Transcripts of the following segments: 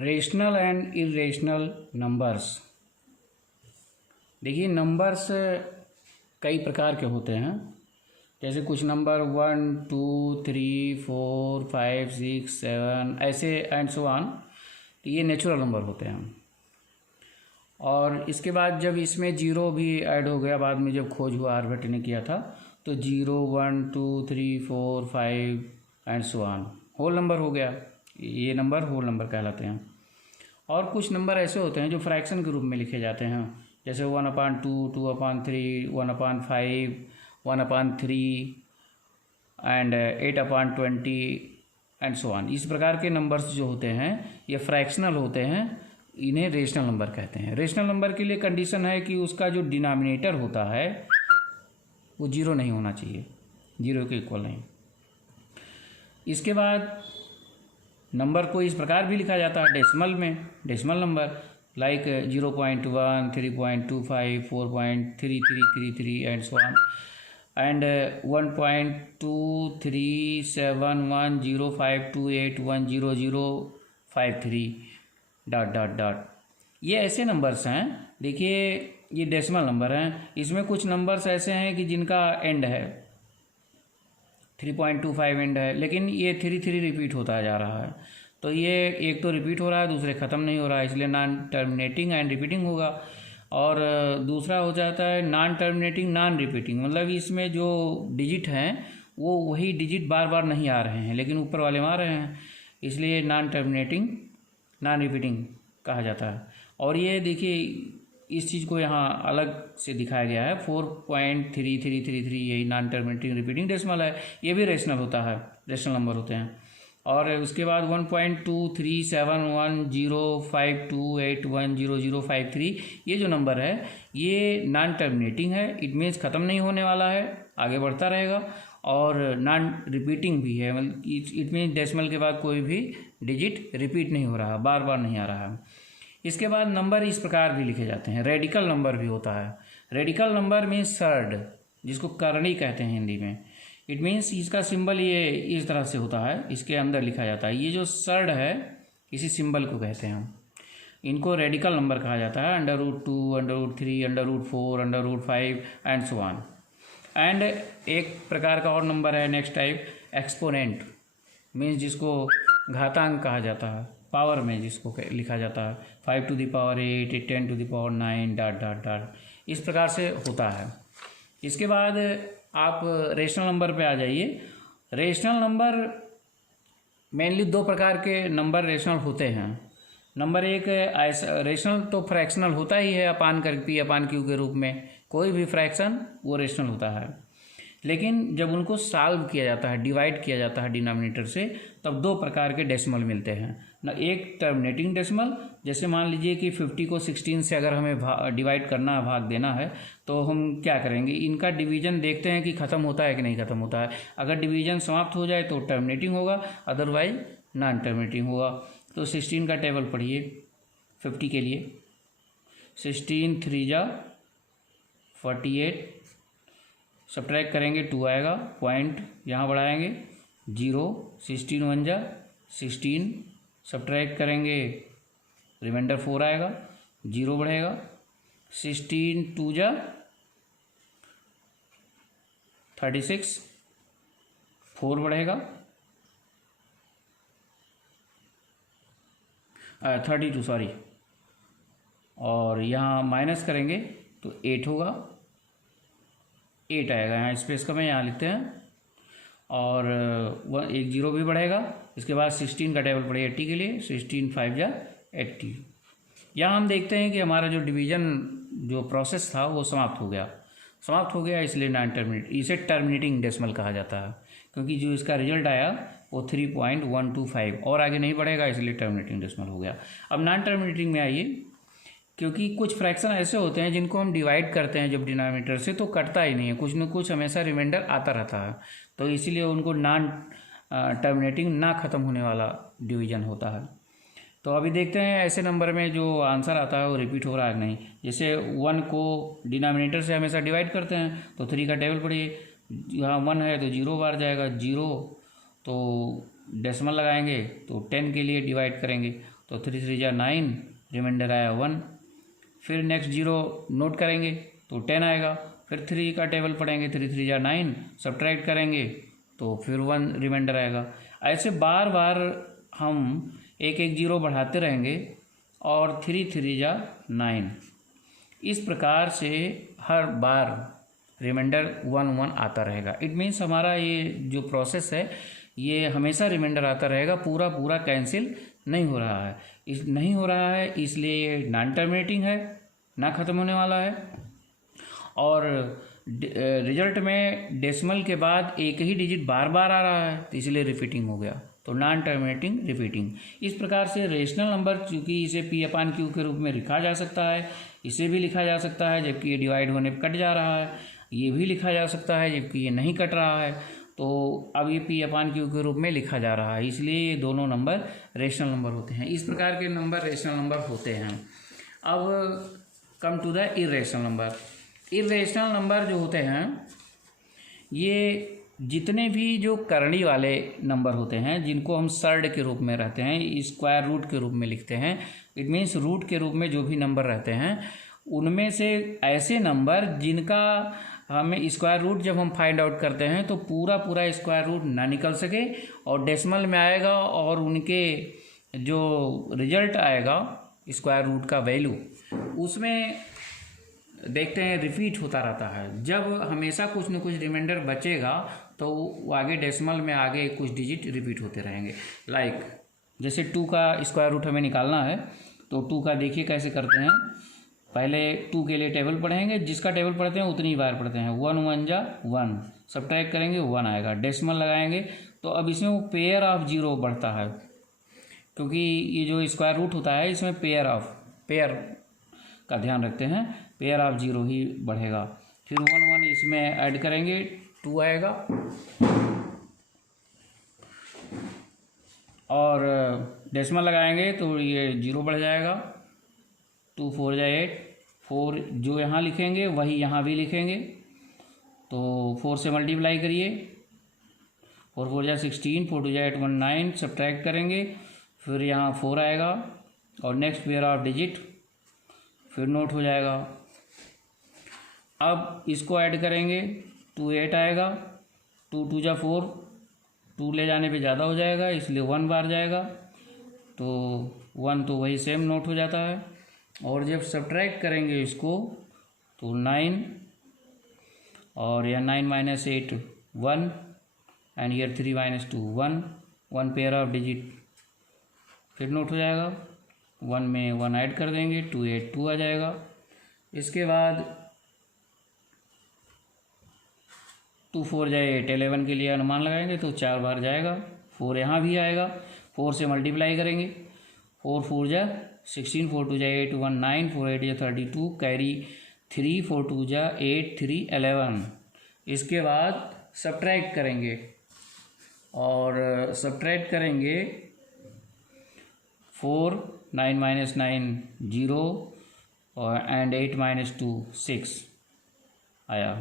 Rational and irrational numbers. देखिए, numbers कई प्रकार के होते हैं। जैसे कुछ नंबर 1 2 3 4 5 6 7 ऐसे एंड सो ऑन, तो ये नेचुरल नंबर होते हैं। और इसके बाद जब इसमें जीरो भी ऐड हो गया, बाद में जब खोज हुआ आर्यभट्ट ने किया था, तो 0 1 2 3 4 5 and so on whole number हो गया। ये नंबर होल नंबर कहलाते हैं। और कुछ नंबर ऐसे होते हैं जो फ्रैक्शन के रूप में लिखे जाते हैं, जैसे 1/2 2/3 1/5 1/3 एंड 8/20 एंड सो ऑन। इस प्रकार के नंबर्स जो होते हैं ये फ्रैक्शनल होते हैं, इन्हें रेशनल नंबर कहते हैं। रेशनल नंबर के लिए कंडीशन है कि उसका जो डिनोमिनेटर होता है वो जीरो नहीं होना चाहिए, जीरो के इक्वल नहीं। इसके बाद नंबर को इस प्रकार भी लिखा जाता है डेसिमल में, decimal number like 0.1 3.25 4.3333 and so on and 1.2371052810053 dot dot dot. ये ऐसे नंबर्स हैं। देखिए, ये डेसिमल नंबर हैं। इसमें कुछ नंबर्स ऐसे हैं कि जिनका एंड है 3.25 एंड है, लेकिन ये 3 रिपीट होता जा रहा है। तो ये एक तो रिपीट हो रहा है, दूसरे ख़त्म नहीं हो रहा है, इसलिए नॉन टर्मिनेटिंग एंड रिपीटिंग होगा। और दूसरा हो जाता है नॉन टर्मिनेटिंग नॉन रिपीटिंग, मतलब इसमें जो डिजिट हैं वो वही डिजिट बार बार नहीं आ रहे हैं, लेकिन ऊपर वाले में आ रहे हैं, इसलिए नॉन टर्मिनेटिंग नॉन रिपीटिंग कहा जाता है। और ये देखिए, इस चीज़ को यहाँ अलग से दिखाया गया है 4.3333, यही नॉन टर्मिनेटिंग रिपीटिंग डेसिमल है। ये भी रेशनल होता है, रेशनल नंबर होते हैं। और उसके बाद 1.2371052810053, ये जो नंबर है ये नॉन टर्मिनेटिंग है, इट मीन्स ख़त्म नहीं होने वाला है, आगे बढ़ता रहेगा। और नॉन रिपीटिंग भी है, मतलब इट मीन्स डेसिमल के बाद कोई भी डिजिट रिपीट नहीं हो रहा, बार बार नहीं आ रहा है। इसके बाद नंबर इस प्रकार भी लिखे जाते हैं, रेडिकल नंबर भी होता है। रेडिकल नंबर मीन्स सर्ड, जिसको करणी कहते हैं हिंदी में। इट मीन्स इसका सिंबल ये इस तरह से होता है, इसके अंदर लिखा जाता है। ये जो सर्ड है, इसी सिंबल को कहते हैं हम, इनको रेडिकल नंबर कहा जाता है। √2 √3 √4 √5 एंड सो ऑन। एंड एक प्रकार का और नंबर है, नेक्स्ट टाइप, एक्सपोनेंट, मीन्स जिसको घातांक कहा जाता है, पावर में जिसको लिखा जाता है 5 to the power 8 10 to the power 9 dot dot dot, इस प्रकार से होता है। इसके बाद आप रेशनल नंबर पे आ जाइए। रेशनल नंबर मेनली दो प्रकार के नंबर रेशनल होते हैं। नंबर एक रेशनल तो फ्रैक्शनल होता ही है, अपान कर पी अपान क्यू के रूप में, कोई भी फ्रैक्शन वो रेशनल होता है। लेकिन जब उनको सॉल्व किया जाता है, डिवाइड किया जाता है डिनोमिनेटर से, तब दो प्रकार के डेसिमल मिलते हैं ना। एक टर्मिनेटिंग डेसिमल, जैसे मान लीजिए कि 50 को 16 से अगर हमें डिवाइड करना है, भाग देना है, तो हम क्या करेंगे, इनका डिवीजन देखते हैं कि ख़त्म होता है कि नहीं ख़त्म होता है। अगर डिवीजन समाप्त हो जाए तो टर्मिनेटिंग होगा, अदरवाइज नॉन टर्मिनेटिंग होगा। तो 16 का टेबल पढ़िए 50 के लिए। 16 3 जा 48, सब्ट्रैक्ट करेंगे 2 आएगा, पॉइंट यहाँ बढ़ाएंगे 0, 16 1 जा 16, सब्ट्रैक्ट करेंगे रिमाइंडर 4 आएगा, 0 बढ़ेगा, 16 2 जा 36, 4 बढ़ेगा 32 सॉरी, और यहाँ माइनस करेंगे तो 8 होगा, 8 आएगा, यहाँ स्पेस कम है, यहाँ लिखते हैं। और एक 0 भी बढ़ेगा। इसके बाद 16 का टेबल पड़ेगा 80 के लिए, 16 5 जा 80। यहाँ हम देखते हैं कि हमारा जो डिवीज़न जो प्रोसेस था वो समाप्त हो गया, इसलिए नॉन टर्मिनेट, इसे टर्मिनेटिंग डेसिमल कहा जाता है, क्योंकि जो इसका रिजल्ट आया वो 3.125 और आगे नहीं बढ़ेगा, इसलिए टर्मिनेटिंग डेसिमल हो गया। अब नॉन टर्मिनेटिंग में आइए, क्योंकि कुछ फ्रैक्शन ऐसे होते हैं जिनको हम डिवाइड करते हैं जब डिनोमिनेटर से, तो कटता ही नहीं है, कुछ न कुछ हमेशा रिमाइंडर आता रहता है, तो इसीलिए उनको नॉन टर्मिनेटिंग, ना ख़त्म होने वाला डिवीजन होता है। तो अभी देखते हैं ऐसे नंबर में जो आंसर आता है वो रिपीट हो रहा है नहीं। जैसे 1 को डिनोमिनेटर से हमेशा डिवाइड करते हैं, तो 3 का टेबल पढ़िए, यहाँ 1 है तो 0 बार जाएगा, 0 तो डेसिमल लगाएंगे तो 10 के लिए डिवाइड करेंगे तो 3 3 जा 9, रिमाइंडर आया 1। फिर नेक्स्ट 0 नोट करेंगे तो 10 आएगा। फिर 3 का टेबल पढ़ेंगे, 3 3 जा 9, सब्ट्रैक्ट करेंगे तो फिर 1 रिमाइंडर आएगा। ऐसे बार बार हम एक एक 0 बढ़ाते रहेंगे और 3 3 जा 9, इस प्रकार से हर बार रिमाइंडर 1 1 आता रहेगा। इट मीन्स हमारा ये जो प्रोसेस है ये हमेशा रिमाइंडर आता रहेगा, पूरा पूरा कैंसिल नहीं हो रहा है। नहीं हो रहा है इसलिए ये नॉन टर्मिनेटिंग है, ना ख़त्म होने वाला है। और रिजल्ट में डेसिमल के बाद एक ही डिजिट बार बार आ रहा है तो इसलिए रिपीटिंग हो गया, तो नॉन टर्मिनेटिंग रिपीटिंग। इस प्रकार से रेशनल नंबर, चूँकि इसे P/Q के रूप में लिखा जा सकता है, इसे भी लिखा जा सकता है जबकि ये डिवाइड होने पर कट जा रहा है, ये भी लिखा जा सकता है जबकि ये नहीं कट रहा है, तो अब ये P/Q के रूप में लिखा जा रहा है, इसलिए ये दोनों नंबर रेशनल नंबर होते हैं। इस प्रकार के नंबर रेशनल नंबर होते हैं। अब come to the irrational number. Irrational number जो होते हैं ये जितने भी जो करनी वाले नंबर होते हैं, जिनको हम सर्ड के रूप में रहते हैं, स्क्वायर रूट के रूप में लिखते हैं, इट मीन्स रूट के रूप में जो भी नंबर रहते हैं, उनमें से ऐसे नंबर जिनका हमें स्क्वायर रूट जब हम फाइंड आउट करते हैं तो पूरा पूरा स्क्वायर रूट ना निकल सके और डेसिमल में आएगा और उनके जो रिजल्ट आएगा स्क्वायर रूट का वैल्यू, उसमें देखते हैं रिपीट होता रहता है। जब हमेशा कुछ न कुछ रिमाइंडर बचेगा तो वो आगे डेसिमल में आगे कुछ डिजिट रिपीट होते रहेंगे। लाइक जैसे 2 का स्क्वायर रूट हमें निकालना है तो 2 का देखिए कैसे करते हैं। पहले 2 के लिए टेबल पढ़ेंगे, जिसका टेबल पढ़ते हैं उतनी बार पढ़ते हैं। 1 1 जा 1, सब्ट्रैक्ट करेंगे 1 आएगा, डेसिमल लगाएंगे तो अब इसमें वो पेयर ऑफ 0 बढ़ता है, क्योंकि ये जो स्क्वायर रूट होता है इसमें पेयर का ध्यान रखते हैं, पेयर ऑफ 0 ही बढ़ेगा। फिर 1 1 इसमें ऐड करेंगे 2 आएगा और डेसिमल लगाएंगे तो ये 0 बढ़ जाएगा। 2 4 जा 8, 4 जो यहाँ लिखेंगे वही यहाँ भी लिखेंगे, तो 4 से मल्टीप्लाई करिए, 4 4 जा 16, 4 2 जा 8 1 9, सब्ट्रैक्ट करेंगे फिर यहाँ 4 आएगा और नेक्स्ट पेयर ऑफ डिजिट फिर नोट हो जाएगा। अब इसको ऐड करेंगे 2 8 आएगा, 2 2 जा 4, 2 ले जाने पे ज़्यादा हो जाएगा इसलिए 1 बार जाएगा, तो 1 तो वही सेम नोट हो जाता है। और जब सब्ट्रैक्ट करेंगे इसको तो 9 और यह 9 minus 8 1 and year 3 minus 2 1, 1 pair of digit फिर नोट हो जाएगा। 1 में 1 ऐड कर देंगे, 2 8 2 आ जाएगा। इसके बाद 2 4 जाए 8, 11 के लिए अनुमान लगाएंगे तो 4 बार जाएगा, 4 यहाँ भी आएगा, 4 से मल्टीप्लाई करेंगे, 4 4 जा 16, 4 2 जा 8 1 9, 4 8 जा 32, कैरी 3, 4 2 जा 8 3 11। इसके बाद सब्ट्रैक्ट करेंगे और सब्ट्रैक्ट करेंगे 4 9 माइनस 9 0 और एंड 8 माइनस 2 6 आया।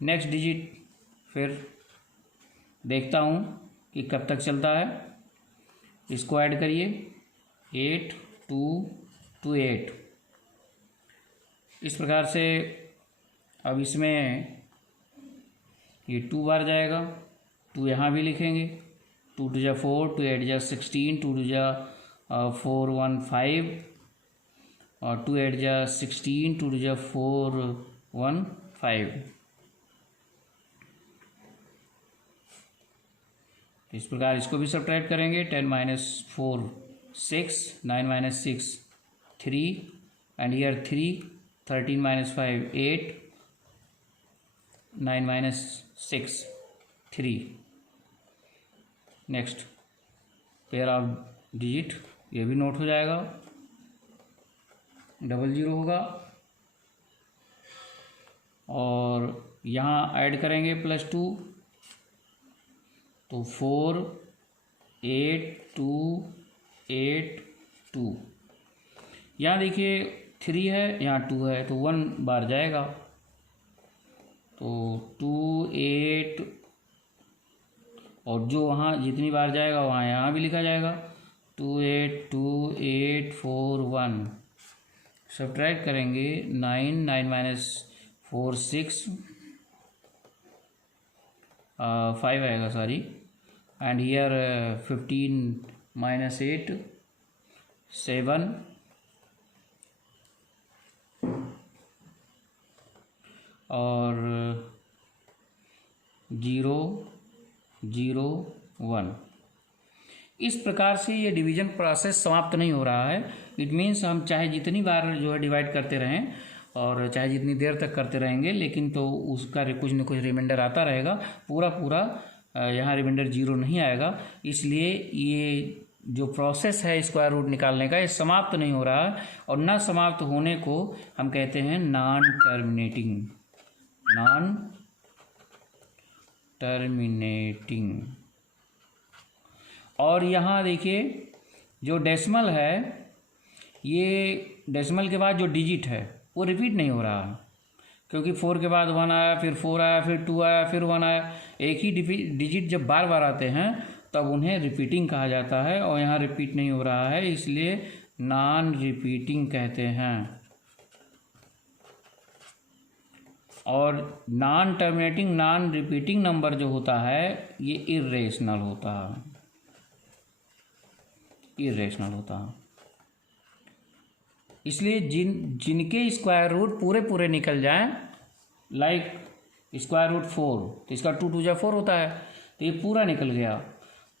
नेक्स्ट डिजिट फिर देखता हूँ कि कब तक चलता है, इसको ऐड करिए 8 2 2 8। इस प्रकार से अब इसमें ये 2 बार जाएगा, 2 यहाँ भी लिखेंगे, 2 2 जा 4, 2 8 जा 16, 2 2 जा 4 1 5 और 2 8 जा 16, 2 2 जा 4 1 5। इस प्रकार इसको भी सब्ट्रैक्ट करेंगे, 10 minus 4 6, 9 minus 6 3 and year 3, 13 minus 5 8, 9 minus 6 3। Next pair of digit ये भी नोट हो जाएगा, 00 होगा और यहाँ ऐड करेंगे +2 तो 4 8 2 8 2। यहाँ देखिए 3 है, यहाँ 2 है तो 1 बार जाएगा, तो 2 8 और जो वहाँ जितनी बार जाएगा वहाँ यहाँ भी लिखा जाएगा, 282841 सब्ट्रैक्ट करेंगे 9 9 माइनस 4 6 5 आएगा सॉरी, एंड हियर 15 माइनस 8 7 और 0 0 1। इस प्रकार से ये डिवीजन प्रोसेस समाप्त नहीं हो रहा है। इट मीन्स हम चाहे जितनी बार जो है डिवाइड करते रहें और चाहे जितनी देर तक करते रहेंगे, लेकिन तो उसका कुछ न कुछ रिमाइंडर आता रहेगा। पूरा पूरा यहाँ रिमाइंडर 0 नहीं आएगा। इसलिए ये जो प्रोसेस है स्क्वायर रूट निकालने का, ये समाप्त नहीं हो रहा है। और न समाप्त होने को हम कहते हैं नॉन टर्मिनेटिंग। और यहाँ देखिए जो डेसिमल है, ये डेसिमल के बाद जो डिजिट है वो रिपीट नहीं हो रहा है, क्योंकि 4 के बाद 1 आया, फिर 4 आया, फिर 2 आया, फिर 1 आया। एक ही डिजिट जब बार बार आते हैं तब उन्हें रिपीटिंग कहा जाता है, और यहाँ रिपीट नहीं हो रहा है, इसलिए नॉन रिपीटिंग कहते हैं। और non terminating non repeating number जो होता है ये इर्रेशनल होता है, इर्रेशनल होता है। इसलिए जिनके स्क्वायर रूट पूरे पूरे निकल जाएं, लाइक स्क्वायर रूट 4, तो इसका 2 2 जा 4 होता है, तो ये पूरा निकल गया,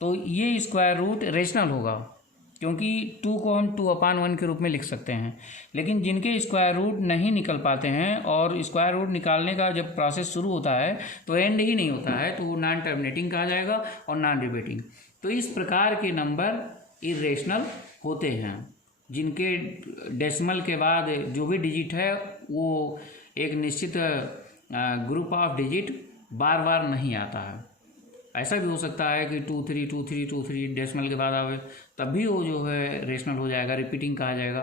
तो ये स्क्वायर रूट रेशनल होगा, क्योंकि 2 को हम 2/1 के रूप में लिख सकते हैं। लेकिन जिनके स्क्वायर रूट नहीं निकल पाते हैं और स्क्वायर रूट निकालने का जब प्रोसेस शुरू होता है तो एंड ही नहीं होता है, तो वो नॉन टर्मिनेटिंग कहा जाएगा और नॉन रिपीटिंग। तो इस प्रकार के नंबर इर्रेशनल होते हैं, जिनके डेसिमल के बाद जो भी डिजिट है वो एक निश्चित ग्रुप ऑफ डिजिट बार बार नहीं आता है। ऐसा भी हो सकता है कि 2 3 2 3 2 3 डेसिमल के बाद आवे, तब भी वो जो है रेशनल हो जाएगा, रिपीटिंग कहा जाएगा।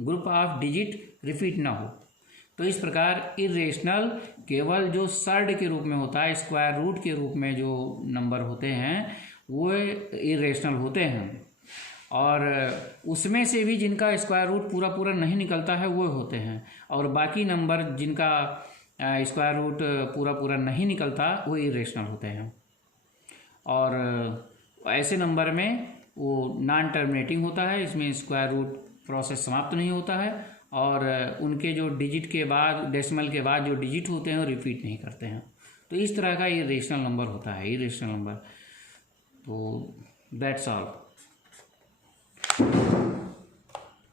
ग्रुप ऑफ डिजिट रिपीट ना हो, तो इस प्रकार इर्रेशनल केवल जो सर्ड के रूप में होता है, स्क्वायर रूट के रूप में जो नंबर होते हैं वो इर्रेशनल होते हैं। और उसमें से भी जिनका स्क्वायर रूट पूरा पूरा नहीं निकलता है वो होते हैं, और बाकी नंबर जिनका स्क्वायर रूट पूरा पूरा नहीं निकलता वो इर्रेशनल होते हैं। और ऐसे नंबर में वो नॉन टर्मिनेटिंग होता है, इसमें स्क्वायर रूट प्रोसेस समाप्त नहीं होता है, और उनके जो डिजिट के बाद डेसिमल के बाद जो डिजिट होते हैं वो रिपीट नहीं करते हैं। तो इस तरह का ये रेशनल नंबर होता है, इर्रेशनल नंबर। तो दैट्स ऑल।